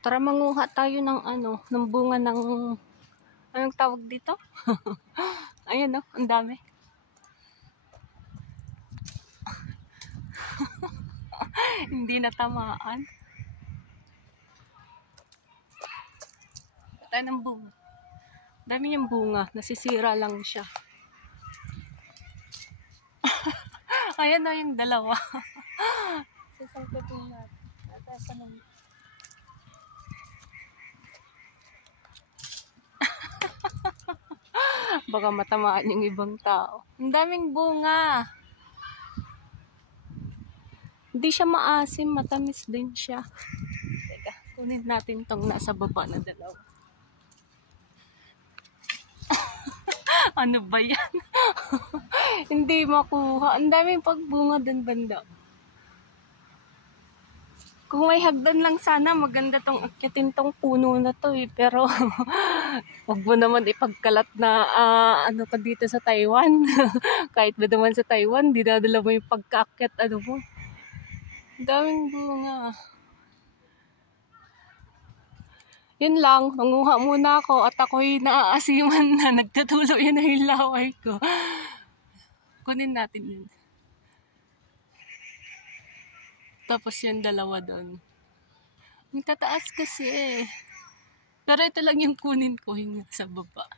Tara manguha tayo ng ng bunga ng, anong tawag dito? Ayan o, ang dami. Hindi natamaan. Tayo ng bunga. Dami niyang bunga, nasisira lang siya. Ayan o yung dalawa. Sasangkutin natin. Baka matamaan yung ibang tao. Ang daming bunga. Hindi siya maasim, matamis din siya. Teka, kunin natin tong nasa baba na dalawa. Ano ba yan? Hindi makuha. Ang daming pagbunga dun banda. Kung may hagdan lang sana, maganda tong akyatin tong puno na to eh. Pero, wag mo naman ipagkalat na ano ka dito sa Taiwan. Kahit ba naman sa Taiwan, dinadala mo yung pagkaakyat mo. Daming bunga. Yun lang, manguha muna ako at ako'y naaasiman na. Nagtatuloy na yung laway ko. Kunin natin yun. Tapos yung dalawa doon. Ang tataas kasi eh. Pero ito lang yung kunin ko yung sa baba.